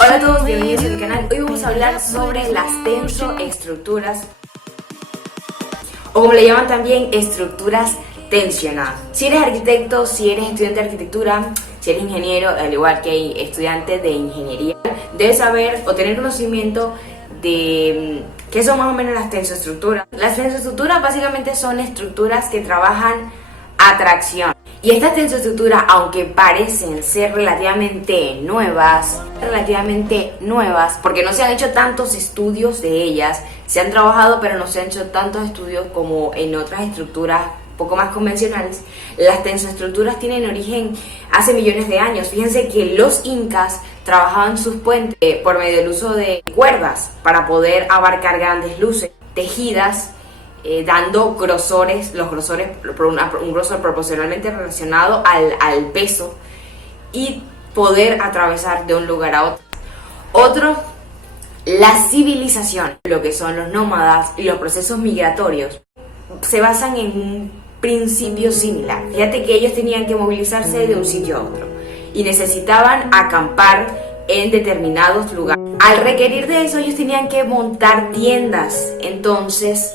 Hola a todos, bienvenidos al canal. Hoy vamos a hablar sobre las tensoestructuras, o como le llaman también, estructuras tensionadas. Si eres arquitecto, si eres estudiante de arquitectura, si eres ingeniero, al igual que estudiante de ingeniería, debes saber o tener conocimiento de qué son más o menos las tensoestructuras. Las tensoestructuras básicamente son estructuras que trabajan a tracción. Y estas tensoestructuras, aunque parecen ser relativamente nuevas, porque no se han hecho tantos estudios de ellas, se han trabajado pero no se han hecho tantos estudios como en otras estructuras poco más convencionales. Las tensoestructuras tienen origen hace millones de años. Fíjense que los incas trabajaban sus puentes por medio del uso de cuerdas para poder abarcar grandes luces tejidas, dando grosores, un grosor proporcionalmente relacionado al peso, y poder atravesar de un lugar a otro. Otro, la civilización, lo que son los nómadas y los procesos migratorios, se basan en un principio similar. Fíjate que ellos tenían que movilizarse de un sitio a otro y necesitaban acampar en determinados lugares. Al requerir de eso, ellos tenían que montar tiendas. Entonces,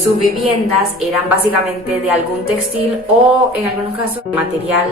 sus viviendas eran básicamente de algún textil o en algunos casos material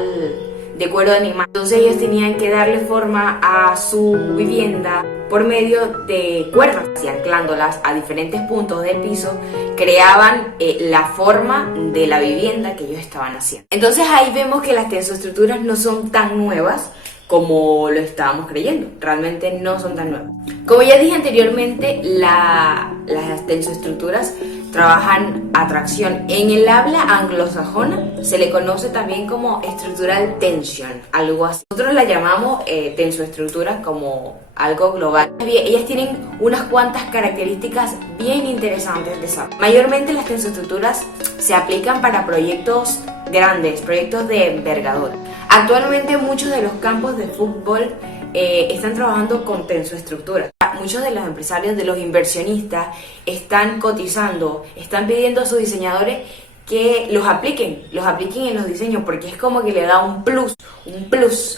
de cuero de animal. Entonces ellos tenían que darle forma a su vivienda por medio de cuerdas y anclándolas a diferentes puntos del piso, creaban la forma de la vivienda que ellos estaban haciendo. Entonces ahí vemos que las tensoestructuras no son tan nuevas como lo estábamos creyendo. Realmente no son tan nuevas. Como ya dije anteriormente, las tensoestructuras trabajan a tracción. En el habla anglosajona se le conoce también como structural tension, algo así. Nosotros la llamamos tensoestructuras como algo global. Ellas tienen unas cuantas características bien interesantes de saber. Mayormente las tensoestructuras se aplican para proyectos grandes, proyectos de envergadura. Actualmente muchos de los campos de fútbol están trabajando con tensoestructuras. Muchos de los empresarios, de los inversionistas, están cotizando, están pidiendo a sus diseñadores que los apliquen en los diseños, porque es como que le da un plus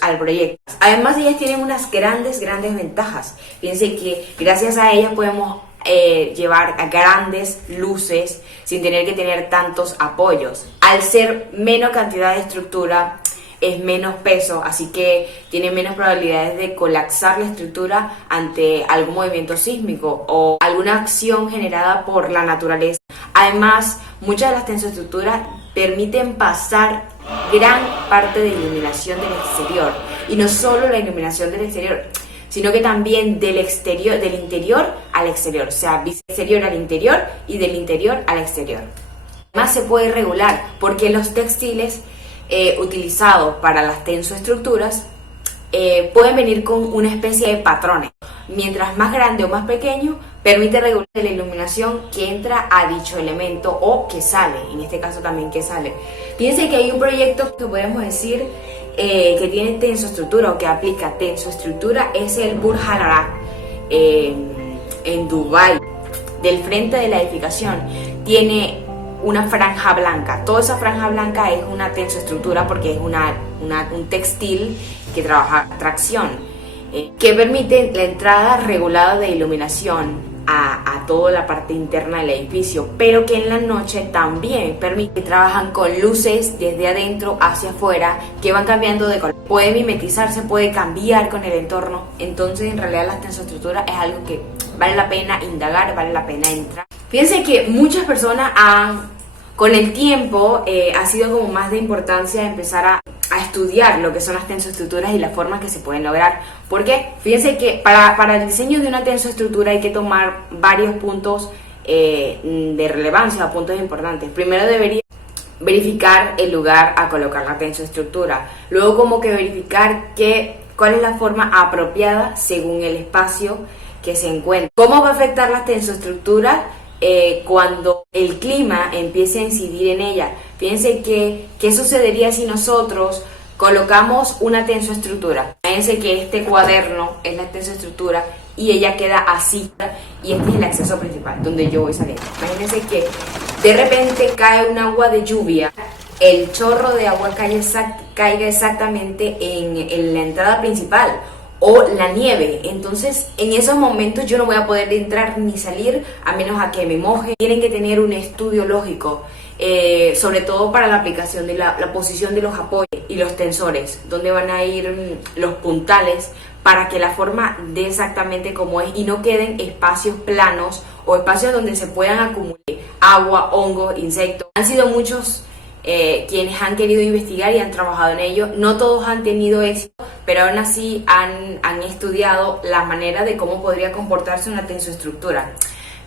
al proyecto. Además, ellas tienen unas grandes ventajas. Fíjense que gracias a ellas podemos llevar a grandes luces sin tener que tener tantos apoyos. Al ser menos cantidad de estructura, es menos peso, así que tiene menos probabilidades de colapsar la estructura ante algún movimiento sísmico o alguna acción generada por la naturaleza. Además, muchas de las tensoestructuras permiten pasar gran parte de iluminación del exterior, y no solo la iluminación del exterior, sino que también del interior al exterior, o sea, del exterior al interior y del interior al exterior. Además, se puede regular porque los textiles utilizados para las tensoestructuras pueden venir con una especie de patrones. Mientras más grande o más pequeño, permite regular la iluminación que entra a dicho elemento o que sale, en este caso también que sale. Fíjense que hay un proyecto que podemos decir que tiene tensoestructura o que aplica tensoestructura, es el Burj Al Arab en Dubái. Del frente de la edificación tiene una franja blanca. Toda esa franja blanca es una tensoestructura porque es un textil que trabaja a tracción, que permite la entrada regulada de iluminación a toda la parte interna del edificio, pero que en la noche también permite, trabajan con luces desde adentro hacia afuera que van cambiando de color. Puede mimetizarse, puede cambiar con el entorno. Entonces, en realidad, las tensoestructuras es algo que vale la pena indagar, vale la pena entrar. Fíjense que muchas personas con el tiempo ha sido como más de importancia empezar a estudiar lo que son las tensoestructuras y las formas que se pueden lograr. Porque fíjense que para el diseño de una tensoestructura hay que tomar varios puntos de relevancia o puntos importantes. Primero debería verificar el lugar a colocar la tensoestructura. Luego como que verificar cuál es la forma apropiada según el espacio que se encuentra. ¿Cómo va a afectar la tensoestructura cuando el clima empiece a incidir en ella? Fíjense qué sucedería si nosotros colocamos una tensoestructura. Fíjense que este cuaderno es la tensoestructura y ella queda así, y este es el acceso principal donde yo voy saliendo. Imagínense que de repente cae un agua de lluvia, el chorro de agua caiga exactamente en la entrada principal, o la nieve. Entonces en esos momentos yo no voy a poder entrar ni salir a menos a que me moje. Tienen que tener un estudio lógico, sobre todo para la aplicación de la posición de los apoyos y los tensores, donde van a ir los puntales, para que la forma dé exactamente como es y no queden espacios planos o espacios donde se puedan acumular agua, hongos, insectos. Han sido muchos quienes han querido investigar y han trabajado en ello. No todos han tenido éxito, pero aún así han estudiado la manera de cómo podría comportarse una tensoestructura.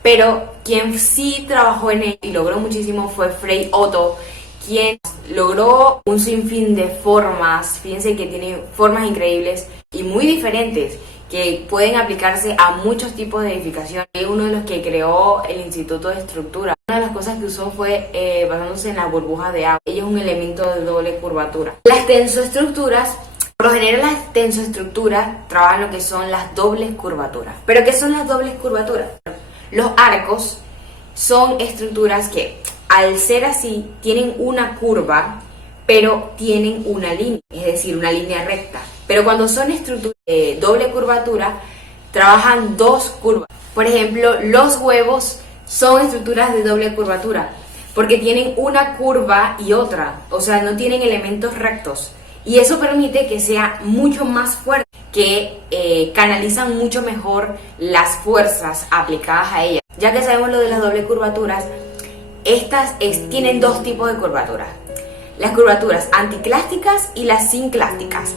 Pero quien sí trabajó en ello y logró muchísimo fue Frei Otto, quien logró un sinfín de formas. Fíjense que tiene formas increíbles y muy diferentes que pueden aplicarse a muchos tipos de edificaciones. Es uno de los que creó el Instituto de Estructura. Una de las cosas que usó fue basándose en las burbujas de agua. Ella es un elemento de doble curvatura. Las tensoestructuras, por lo general las tensoestructuras trabajan lo que son las dobles curvaturas. ¿Pero qué son las dobles curvaturas? Los arcos son estructuras que, al ser así, tienen una curva, pero tienen una línea, es decir, una línea recta. Pero cuando son estructuras de doble curvatura, trabajan dos curvas. Por ejemplo, los huevos son estructuras de doble curvatura, porque tienen una curva y otra, o sea, no tienen elementos rectos. Y eso permite que sea mucho más fuerte, que canalizan mucho mejor las fuerzas aplicadas a ellas. Ya que sabemos lo de las doble curvaturas, estas tienen dos tipos de curvaturas: las curvaturas anticlásticas y las sinclásticas.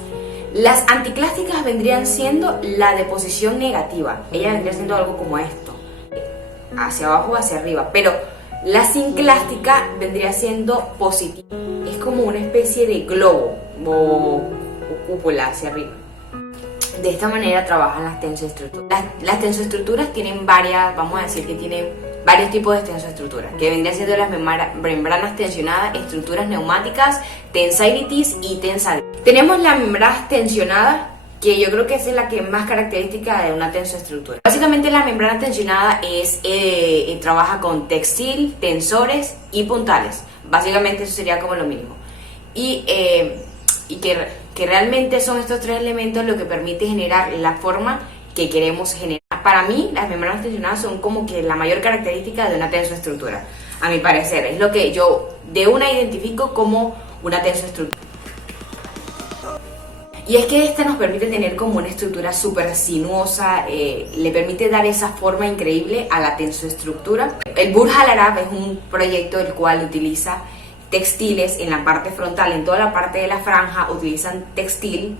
Las anticlásticas vendrían siendo la de posición negativa. Ella vendría siendo algo como esto, hacia abajo o hacia arriba. Pero la sinclástica vendría siendo positiva. Es como una especie de globo o cúpula hacia arriba. De esta manera trabajan las tensoestructuras. Las tensoestructuras tienen varias, vamos a decir que tienen varios tipos de tensoestructuras, que vendrían siendo las membranas tensionadas, estructuras neumáticas, tensilitis y tensability. Tenemos las membranas tensionadas, que yo creo que esa es la que más característica de una tensoestructura. Básicamente la membrana tensionada trabaja con textil, tensores y puntales. Básicamente eso sería como lo mismo. Y que realmente son estos tres elementos lo que permite generar la forma que queremos generar. Para mí, las membranas tensionadas son como que la mayor característica de una tensoestructura, a mi parecer. Es lo que yo de una identifico como una tensoestructura. Y es que esta nos permite tener como una estructura súper sinuosa, le permite dar esa forma increíble a la tensoestructura. El Burj Al Arab es un proyecto el cual utiliza textiles en la parte frontal, en toda la parte de la franja utilizan textil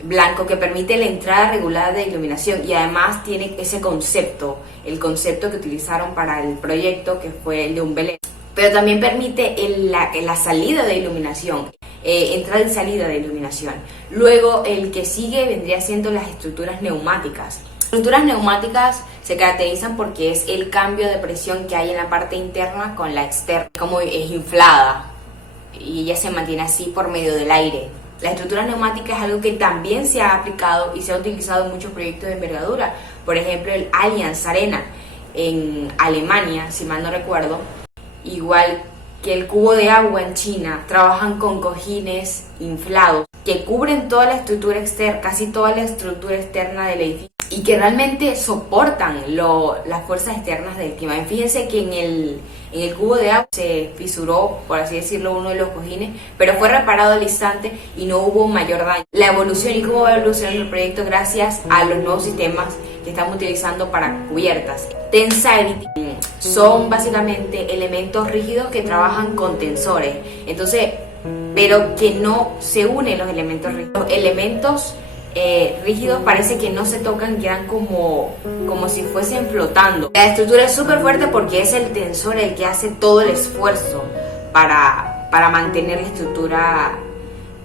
blanco que permite la entrada regulada de iluminación, y además tiene ese concepto, el concepto que utilizaron para el proyecto, que fue el de un Belén, pero también permite la salida de iluminación, entrada y salida de iluminación. Luego el que sigue vendría siendo las estructuras neumáticas. Las estructuras neumáticas se caracterizan porque es el cambio de presión que hay en la parte interna con la externa, como es inflada y ella se mantiene así por medio del aire. La estructura neumática es algo que también se ha aplicado y se ha utilizado en muchos proyectos de envergadura. Por ejemplo, el Allianz Arena en Alemania, si mal no recuerdo, igual que el cubo de agua en China, trabajan con cojines inflados que cubren toda la estructura externa, casi toda la estructura externa del edificio, y que realmente soportan las fuerzas externas del clima. Y fíjense que en el cubo de agua se fisuró, por así decirlo, uno de los cojines, pero fue reparado al instante y no hubo mayor daño. La evolución y cómo va evolucionando el proyecto gracias a los nuevos sistemas que estamos utilizando para cubiertas. Tensability son básicamente elementos rígidos que trabajan con tensores, entonces, pero que no se unen los elementos rígidos. Los elementos rígidos parece que no se tocan, quedan como si fuesen flotando. La estructura es súper fuerte porque es el tensor el que hace todo el esfuerzo para mantener la estructura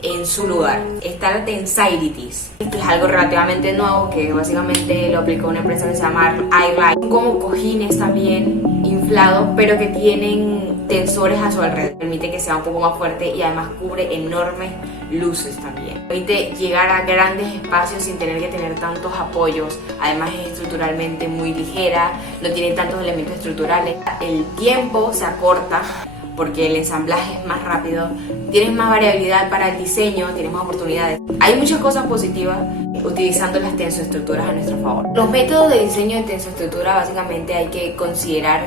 en su lugar. Está la tensilitis, que es algo relativamente nuevo, que básicamente lo aplicó una empresa que se llama iLight. Son como cojines también inflados, pero que tienen tensores a su alrededor. Permite que sea un poco más fuerte y además cubre enormes luces también. Permite llegar a grandes espacios sin tener que tener tantos apoyos. Además es estructuralmente muy ligera, no tiene tantos elementos estructurales. El tiempo se acorta porque el ensamblaje es más rápido, tienes más variabilidad para el diseño, tienes más oportunidades. Hay muchas cosas positivas. utilizando las tensoestructuras a nuestro favor. Los métodos de diseño de tensoestructura básicamente hay que considerar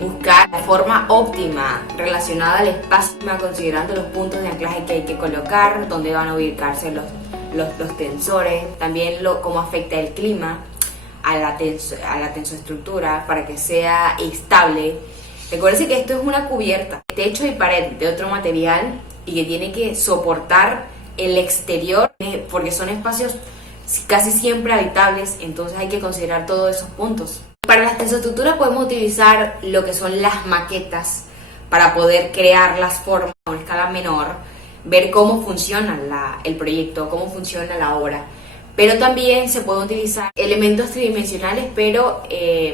buscar la forma óptima relacionada al espacio, considerando los puntos de anclaje que hay que colocar, dónde van a ubicarse los tensores, también cómo afecta el clima a la tensoestructura para que sea estable. Recuerden que esto es una cubierta, techo y pared de otro material y que tiene que soportar el exterior porque son espacios casi siempre habitables, entonces hay que considerar todos esos puntos. Para las tensoestructuras podemos utilizar lo que son las maquetas para poder crear las formas a una escala menor, ver cómo funciona el proyecto, cómo funciona la obra. Pero también se pueden utilizar elementos tridimensionales, pero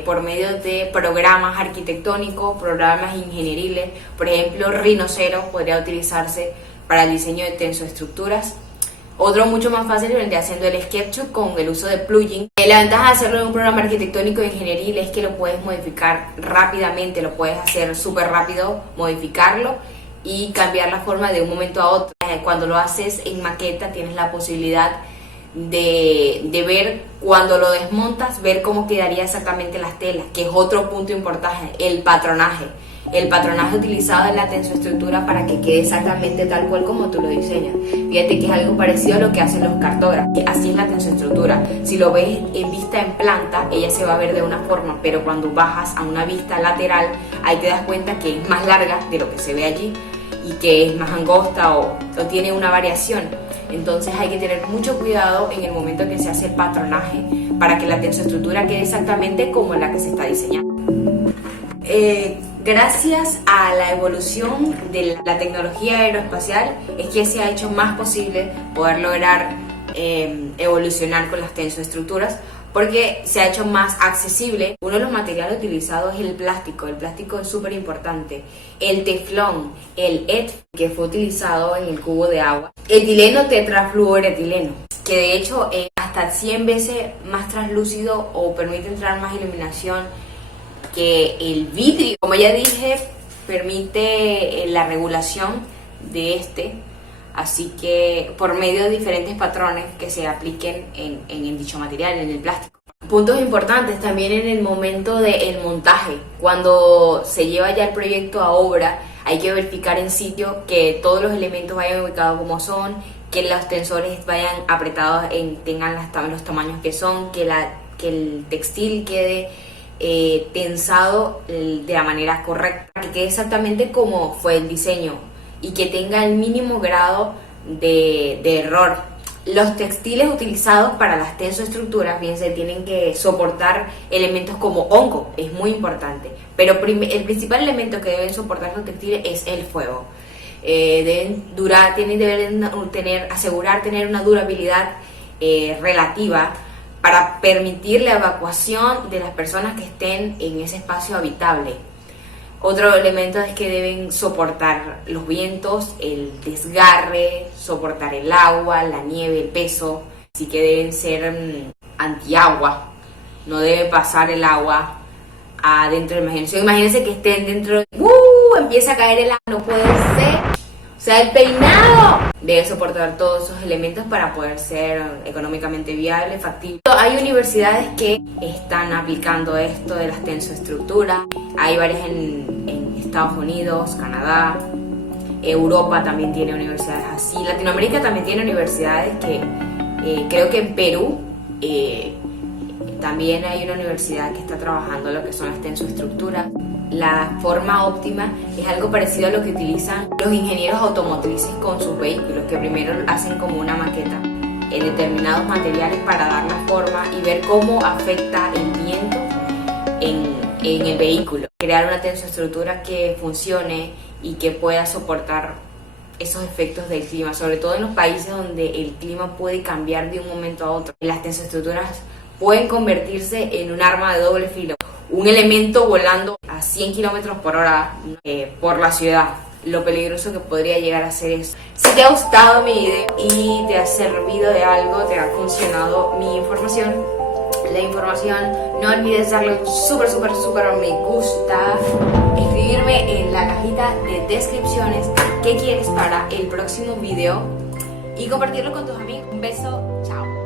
por medio de programas arquitectónicos, programas ingenieriles. Por ejemplo, Rhinocero podría utilizarse para el diseño de tensoestructuras. Otro mucho más fácil vendría haciendo el SketchUp con el uso de plugins. La ventaja de hacerlo en un programa arquitectónico ingenieril es que lo puedes modificar rápidamente, lo puedes hacer súper rápido, modificarlo y cambiar la forma de un momento a otro. Cuando lo haces en maqueta tienes la posibilidad de ver cuando lo desmontas, ver cómo quedaría exactamente las telas, que es otro punto importante, el patronaje. El patronaje utilizado en la tensoestructura para que quede exactamente tal cual como tú lo diseñas. Fíjate que es algo parecido a lo que hacen los cartógrafos. Así es la tensoestructura. Si lo ves en vista en planta, ella se va a ver de una forma, pero cuando bajas a una vista lateral, ahí te das cuenta que es más larga de lo que se ve allí y que es más angosta o tiene una variación. Entonces hay que tener mucho cuidado en el momento en que se hace el patronaje para que la tensoestructura quede exactamente como la que se está diseñando. Gracias a la evolución de la tecnología aeroespacial es que se ha hecho más posible poder lograr evolucionar con las tensoestructuras, porque se ha hecho más accesible. Uno de los materiales utilizados es el plástico es súper importante. El teflón, el ET, que fue utilizado en el cubo de agua. Etileno tetrafluoretileno, que de hecho es hasta 100 veces más translúcido o permite entrar más iluminación que el vidrio. Como ya dije, permite la regulación de así que por medio de diferentes patrones que se apliquen en dicho material, en el plástico. Puntos importantes también en el momento del montaje. Cuando se lleva ya el proyecto a obra, hay que verificar en sitio que todos los elementos vayan ubicados como son, que los tensores vayan apretados, tengan los tamaños que son, que el textil quede tensado de la manera correcta, que quede exactamente como fue el diseño y que tenga el mínimo grado de error. Los textiles utilizados para las tensoestructuras bien se tienen que soportar elementos como hongo, es muy importante, pero el principal elemento que deben soportar los textiles es el fuego. Deben asegurar tener una durabilidad relativa para permitir la evacuación de las personas que estén en ese espacio habitable. Otro elemento es que deben soportar los vientos, el desgarre, soportar el agua, la nieve, el peso. Así que deben ser antiagua, no debe pasar el agua adentro de la imaginación. Imagínense que estén dentro, empieza a caer el agua, no puede ser. O sea, el peinado debe soportar todos esos elementos para poder ser económicamente viable, factible. Hay universidades que están aplicando esto de las tensoestructuras. Hay varias en Estados Unidos, Canadá, Europa también tiene universidades así. Latinoamérica también tiene universidades que creo que en Perú también hay una universidad que está trabajando lo que son las tensoestructuras. La forma óptima es algo parecido a lo que utilizan los ingenieros automotrices con sus vehículos, que primero hacen como una maqueta en determinados materiales para dar la forma y ver cómo afecta el viento en el vehículo. Crear una tensoestructura que funcione y que pueda soportar esos efectos del clima, sobre todo en los países donde el clima puede cambiar de un momento a otro. Las tensoestructuras pueden convertirse en un arma de doble filo, un elemento volando a 100 kilómetros por hora por la ciudad. Lo peligroso que podría llegar a ser eso. Si te ha gustado mi video y te ha servido de algo, te ha funcionado la información, no olvides darle súper me gusta, escribirme en la cajita de descripciones qué quieres para el próximo video y compartirlo con tus amigos. Un beso, chao.